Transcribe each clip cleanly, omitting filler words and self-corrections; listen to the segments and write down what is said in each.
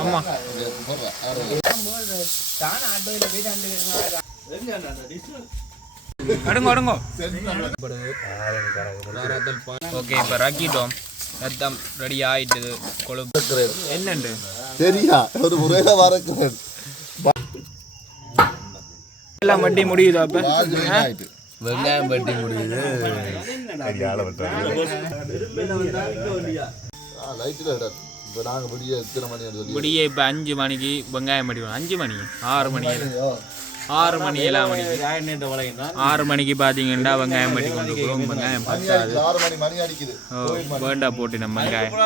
ஆமா அடுங்கோ அடுங்கோ ஓகே இப்போ ரக்கிட்டோம் ரத்தம் ரெடி ஆயிட்டுது கொழுப்பு என்னண்டு சரியா ஒரு முறையில வரக்கு எல்லாம் வட்டி முடியுதா அப்ப வெங்காயம் பட்டி முடியுது இப்போ நாங்கள் விடிய எத்தனை மணி விடிய இப்போ 5 மணிக்கு வெங்காயம் பட்டி 5 மணி 6 மணி 6 மணி 7 மணிக்கு 6 மணிக்கு பார்த்தீங்கன்னா வெங்காயம் பட்டி கொண்டு போகிறோம் வெங்காயம் பத்தாது 6 மணி அடிக்குது வேண்டா போட்டு நம்ம வெங்காயம்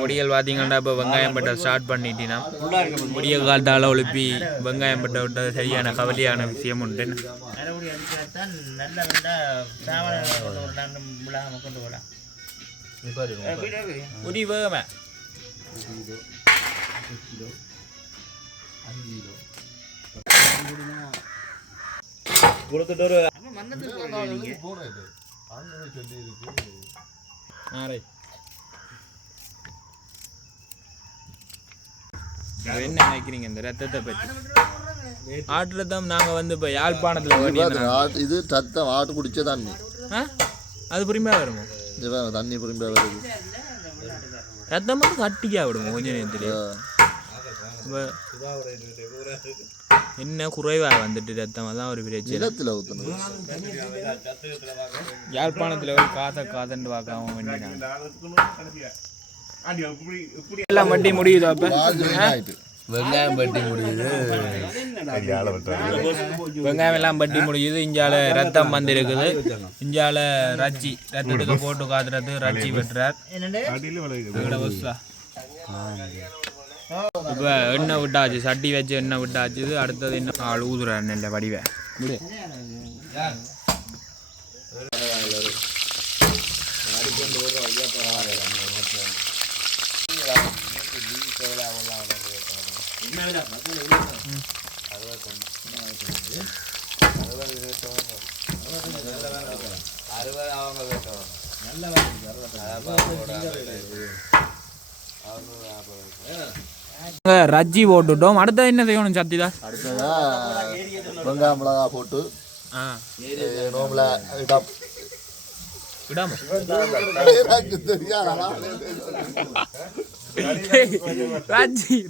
முடியல் பார்த்தீங்கன்னா இப்போ வெங்காயம் பட்டை ஸ்டார்ட் பண்ணிட்டீங்கன்னா முடிய காலத்தால் ஒழுப்பி வெங்காயம் பட்டை விட்டது சரியான கவலையான விஷயம் உண்டு முடி வேகமே என்ன நினைக்கிறீங்க இந்த ரத்தத்தை பற்றி ஆட்டு ரத்தம் நாங்கள் வந்து இப்போ யாழ்ப்பாணத்தில் இது ரத்தம் ஆட்டு குடிச்ச தண்ணி அது புரியுமா வருமோ தண்ணி புரியுமா வருது ரத்தம் மட்டும் கட்டிக்கா விடுமோ கொஞ்ச நேரத்துல என்ன குறைவாக வந்துட்டு ரத்தம் அதான் ஒரு பிரச்சனை யாழ்ப்பாணத்தில் ஒரு காதண்டு பார்க்காம எல்லாம் வட்டி முடியுதா அப்ப வெங்காயம் பட்டி முடியுது வெங்காயம் எல்லாம் பட்டி முடியுது இஞ்சால ரத்தம் வந்து இருக்குது இஞ்சால ரச்சி ரத்தத்துக்கு போட்டு காத்துறது ரச்சி வெட்டுறார் இப்ப எண்ணெய் விட்டாச்சு சட்டி வச்சு எண்ணெய் விட்டாச்சு அடுத்தது என்ன ஆள் ஊதுறாரு நெல்ல வடிவை ரஜ்ஜி போட்டுட்டோம் அடுத்தது என்ன செய்யணும் சத்திதா அடுத்ததா வெங்காயம் மிளகா போட்டு நோம்புல விடாம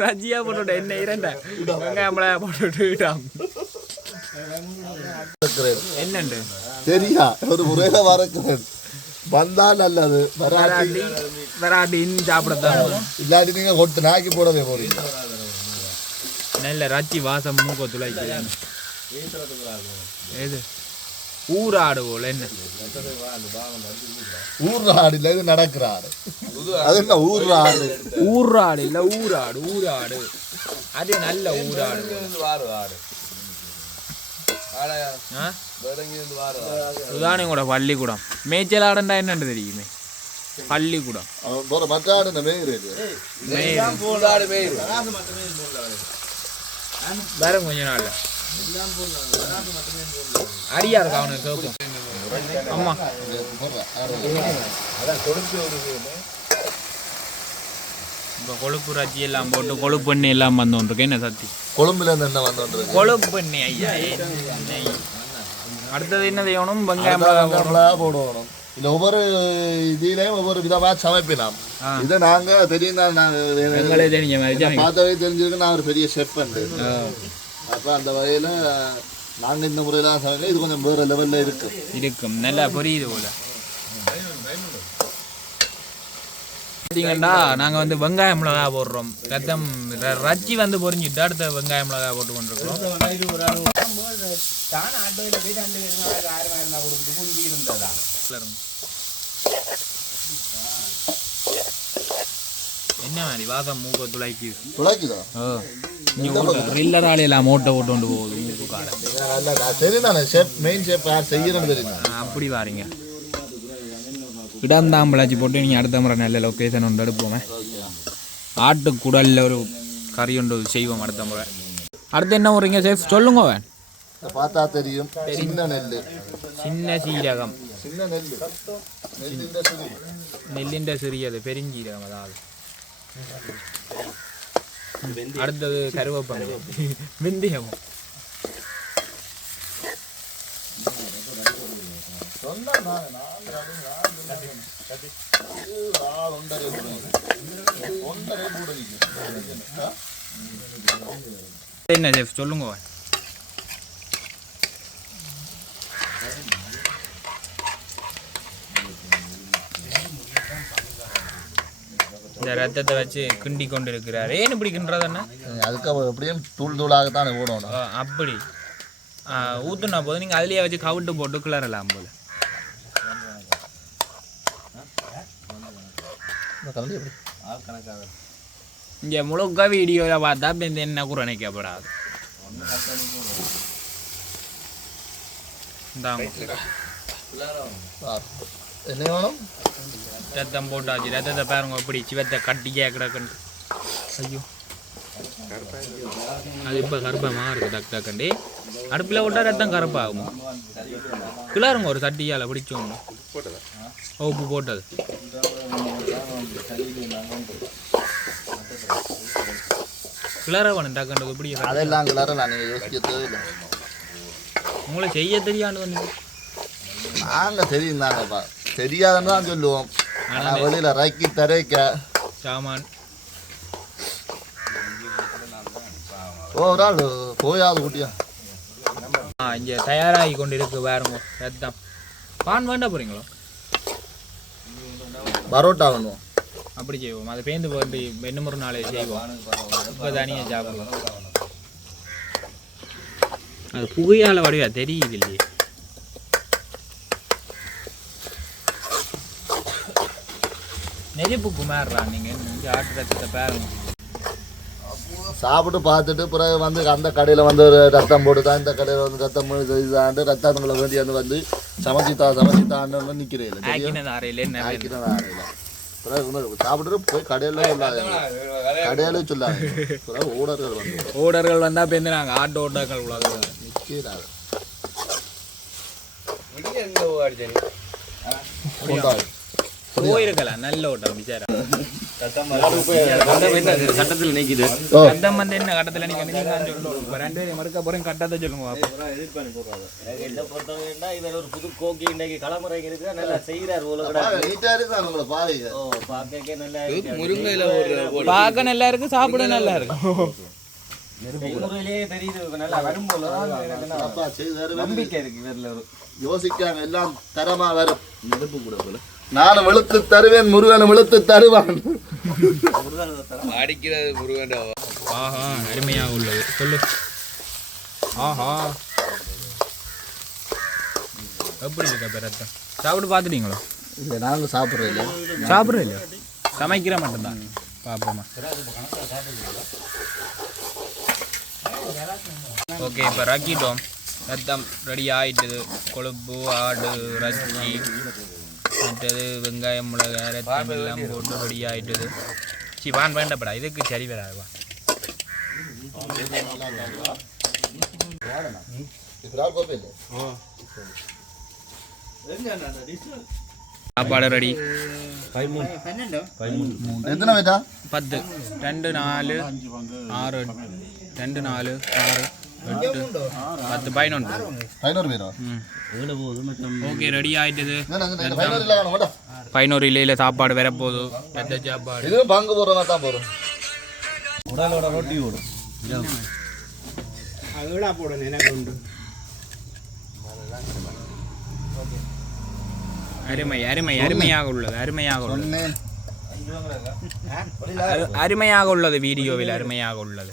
ரஜ்ஜியா போட்டு என்ன இரண்டா வெங்காயம் மிளகா போட்டு விடாம என்னண்டு சரியா ஒரு முறையில வரக்கு வந்தா நல்லது வராட்டின்னு சாப்பிடத்தான் இல்லாட்டி நீங்க கொட்டு நாக்கி போடவே போறீங்க நல்ல ரச்சி வாசம் மூக்க துளைக்கு எது ஊராடு போல என்ன ஊராடு இல்ல இது நடக்கிறாடு அது என்ன ஊராடு ஊராடு இல்ல ஊராடு ஊராடு அது நல்ல ஊராடு இதுதானே கூட பள்ளிக்கூடம் மேய்ச்சல் ஆடண்டா என்னன்னு தெரியுமே பள்ளிக்கூடம் வேற கொஞ்ச நாள் அரியா இருக்கா அவனுக்கு கேட்கும் ஆமா இப்போ கொழுப்பு ரச்சி எல்லாம் போட்டு கொழுப்பு எண்ணெய் எல்லாம் வந்தோன்றிருக்கு என்ன சத்தி கொழும்புல இருந்து என்ன வந்தோன்றிருக்கு கொழுப்பு எண்ணெய் ஐயா அடுத்தது என்ன செய்யணும் வெங்காயம் போடணும் இல்லை ஒவ்வொரு இதுலேயும் ஒவ்வொரு விதமாக சமைப்பினாம் இதை நாங்கள் தெரியும் எங்களே தெரிஞ்ச மாதிரி பார்த்தாவே தெரிஞ்சிருக்கு நான் ஒரு பெரிய ஷெஃப் உண்டு அப்போ அந்த வகையில் நாங்கள் இந்த முறையெல்லாம் சமைக்கல இது கொஞ்சம் வேறு லெவலில் இருக்கும் நல்லா புரியுது போல பார்த்தீங்கன்னா நாங்கள் வந்து வெங்காயம் மிளகா போடுறோம் ரத்தம் ரச்சி வந்து பொரிஞ்சுட்டு அடுத்த வெங்காயம் மிளகா போட்டு கொண்டிருக்கிறோம் என்ன மாதிரி வாசம் மூக்க துளைக்குதா ரில்லராலையெல்லாம் மூட்டை போட்டு கொண்டு போகுது அப்படி வாரீங்க இடந்தாம்பளாச்சி போட்டு நீங்கள் அடுத்த முறை நல்ல லொக்கேஷன் ஒன்று எடுப்போமே ஆட்டு குடலில் ஒரு கறி ஒன்று செய்வோம் அடுத்த முறை அடுத்து என்ன போடுறீங்க சேஃப் சொல்லுங்க பார்த்தா தெரியும். சின்ன நெல், சின்ன சீரகம், சின்ன நெல், நெல்லிൻ്റെ சிறியது பெருஞ்சீரகம். அதாவது அடுத்தது கருவேப்பிலை, வெந்தயம். என்ன செஃப் சொல்லுங்க. இந்த ரத்தத்தை வச்சு கிண்டி கொண்டு இருக்கிறார். ஏன் இப்படி கிண்டுறதுன்னா அதுக்கு எப்படியும் தூள் தூளாகத்தான் போடணும். அப்படி ஊற்றுனா போது நீங்கள் அதுலேயே வச்சு கவுட்டு போட்டு கிளறலாம் போல. இங்கே முழுக்க வீடியோவில் பார்த்தா இந்த என்ன கூட நினைக்கப்படாது. என்ன வேணும்? ரத்தம் போட்டாச்சு. ரத்தத்தை பாருங்க அப்படி சிவத்தை கட்டிக்கே கிடக்குன்னு. ஐயோ அது இப்போ கருப்பமாக இருக்குது. டக்கு டக்குண்டி அடுப்பில் விட்டால் ரத்தம் கருப்பாகுமா? கிளறுங்க ஒரு சட்டியால் பிடிச்சோங்க. உப்பு போட்டது கிளற வேணும். டக்குன்றது இப்படி அதெல்லாம் கிளறலாம். நீங்கள் யோசிக்க தேவையில்லை. உங்களை செய்ய தெரியாண்டு வந்து நாங்கள் தெரியும் தாங்கப்பா. தெரியாதுன்னு தான் சொல்லுவோம். ஆனால் வெளியில் ரக்கி தரைக்க சாமான் ஒரு ஆள் போயாது குட்டியா. இங்கே தயாராகி கொண்டு இருக்கு பாருங்க. ரத்தம் பான் வேண்ட போகிறீங்களோ? பரோட்டா வேணுவோம். அப்படி செய்வோம். அதை பேந்து போட்டு இன்னும் ஒரு நாளே செய்வோம். இப்போ தனியாக சாப்பிடுவோம். அது புகையால் வடிவா தெரியுது இல்லையே. நெருப்பு குமார்றான். நீங்கள் இங்கே ஆட்டு ரத்தத்தை பாருங்க. சாப்பிட்டு பார்த்துட்டு பிறகு வந்து அந்த கடையில் வந்து ரத்தம் போட்டு தான் இந்த கடையில் வந்து ரத்தம் இதாண்டு ரத்தங்களை வேண்டி வந்து சமைச்சித்தான்னு நிற்கிறேன். அறையில் பிறகு சாப்பிட்டுட்டு போய் கடையில் சொல்லாது. கடையிலே சொல்லாது. பிறகு ஓடர்கள் வந்தால் பேருந்து நாங்கள் ஆட்டு ஓட்டர்கள் நிற்கிறாங்க. போயிருக்கலாம். நல்ல ஓட்டம் விசாரா. சட்டத்தில் நிற்குது. சட்டம் வந்து என்ன கட்டத்தில் நிற்க ரெண்டு பேரும் மறுக்க போகிறேன். கட்டத்தை சொல்லுங்க. இவர் ஒரு புது கோக்கி இன்னைக்கு களமுறைக்கு இருக்கிற நல்லா செய்கிறார். பார்க்க நல்லா இருக்கு, சாப்பிட நல்லா இருக்கு. தெரியுது நல்லா வரும் போல நம்பிக்கை இருக்கு. இவரில் ஒரு யோசிக்காம எல்லாம் தரமா வரும். நெருப்பு கூட போல நானும் வெளுத்து தருவேன், முருகன் வெளுத்து தருவான். அடிக்கிறது முருகன். ஆஹா அருமையாக உள்ளது. சொல்லு. ஆஹா எப்படி இருக்க பெறத்தான் சாப்பிட்டு பார்த்துட்டீங்களோ? இல்லை நாங்கள் சாப்பிட்றோம். இல்லை சாப்பிட்றோம். இல்லையா சமைக்கிற மட்டும்தான். பார்ப்போமா? ஓகே இப்போ ரக்கிட்டோம். ரத்தம் ரெடி ஆகிட்டுது. கொழுப்பு, ஆடு, ரச்சி, மற்றது வெங்காயம், மிளகாய், ரத்தம் எல்லாம் போட்டு ரெடி ஆகிட்டுது. பான் வேண்டப்படா. இதுக்கு சரி வராதுவா. சாப்பாடு ரெடி. 10 2 4 6 2 4 6 8 10 11 okay ready ஆயிட்டது. 11 இலையில சாப்பாடு வரப்போகுது. எந்த சாப்பாடு? இதுவும் பங்கு போடுறதா தான் போகிறோம். உடலோட ரொட்டி ஓடும். அதோட போடணும். எனக்கு உண்டு. அருமை அருமை அருமையாக உள்ளது. அருமையாக உள்ளது. அருமையாக உள்ளது. வீடியோவில் அருமையாக உள்ளது.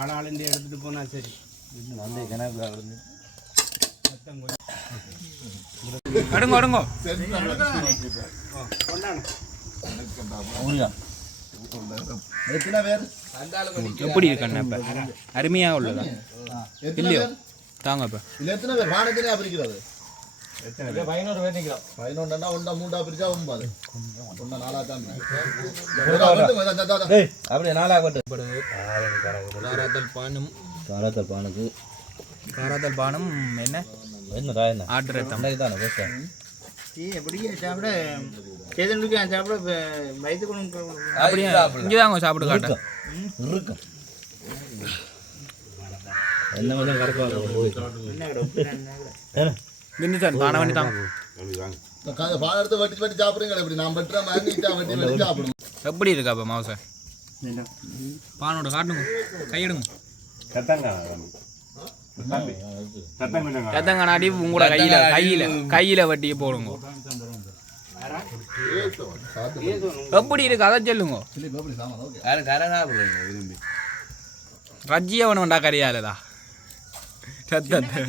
ஆளாளுந்து எடுத்துட்டு போனா சரி. அடுங்கோ அடுங்கோ. எப்படி இருக்கண்ணா? இப்ப அருமையாக உள்ளதா இல்லையோ? தாங்க இப்ப எத்தனை பேர் வானத்திலே பிரிக்கிறது? 11 ஒன்றா மூண்டா பிரிச்சா 9 ஒன்றா 4 தான் அப்படியே 4 கொண்டு காராத்தல் பானம் என்ன என்னடா என்ன ஆட்டு ரத்தம் தானே பேச எப்படியே சாப்பிட சேதனுக்கு சாப்பிட வயிற்று கொண்டு அப்படியே இங்கே தாங்க சாப்பிட்டு காட்டேன் இருக்கு என்ன கொஞ்சம் கரெக்டாக விந்துச்சான் பானை வண்டி தான் பானை எடுத்து வட்டி வட்டி சாப்பிடுங்க இப்படி நான் பட்டுற மாதிரி வட்டி வட்டி சாப்பிடுங்க எப்படி இருக்கா அப்போ மாவுசை பானோட காட்டுங்க கையிடுங்க ரத்தங்கனாடி உங்களோட கையில வட்டியை போடுங்க எப்படி இருக்கு அதை சொல்லுங்க ரஜ்ஜியை வேணும்டா கறியாலதா ரத்தத்தை